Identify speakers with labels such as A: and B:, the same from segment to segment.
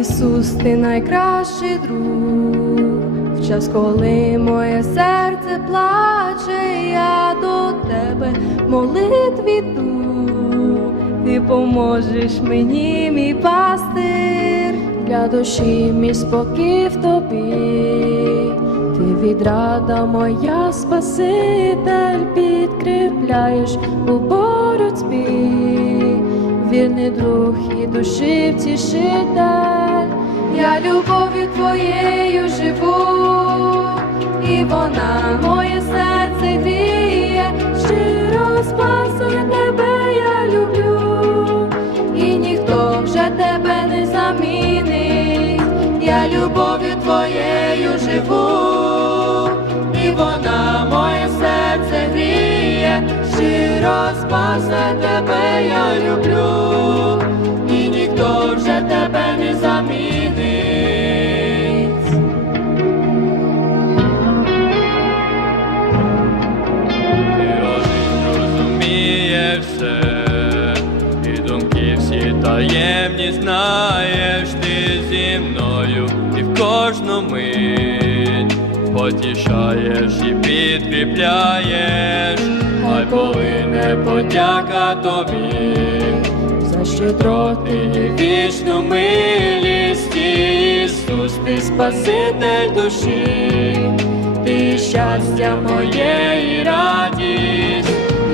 A: Ісус, ти найкращий друг, в час, коли моє серце плаче, я до тебе молитві йду. ти поможеш мені, мій пастир, для душі мій спокій в тобі, ти відрада моя Спаситель, підкріпляєш у боротьбі, вірний друг і душі втішитель, я любов'ю твоєю живу, і вона моє серце гріє, щиро спасе тебе я люблю, і ніхто вже тебе не замінить, я любов'ю твоєю живу, і вона моє серце гріє, щиро спасе тебе я люблю,
B: все, і думки всі таємні знаєш ти зі мною. І в кожну мить потішаєш і підкріпляєш, хай полине подяка тобі.
A: За щедроти
B: І вічну милість, Ісус, ти спаситель душі, ти щастя моє і радість,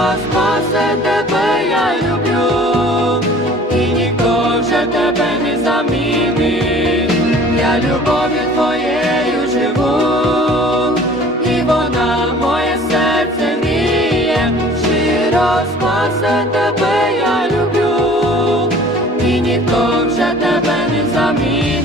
A: спасе тебе я люблю, і ніхто вже тебе не замінить. Я любов'ю твоєю живу, і вона моє серце гріє, щиро спасе тебе я люблю, і ніхто вже тебе не замінить.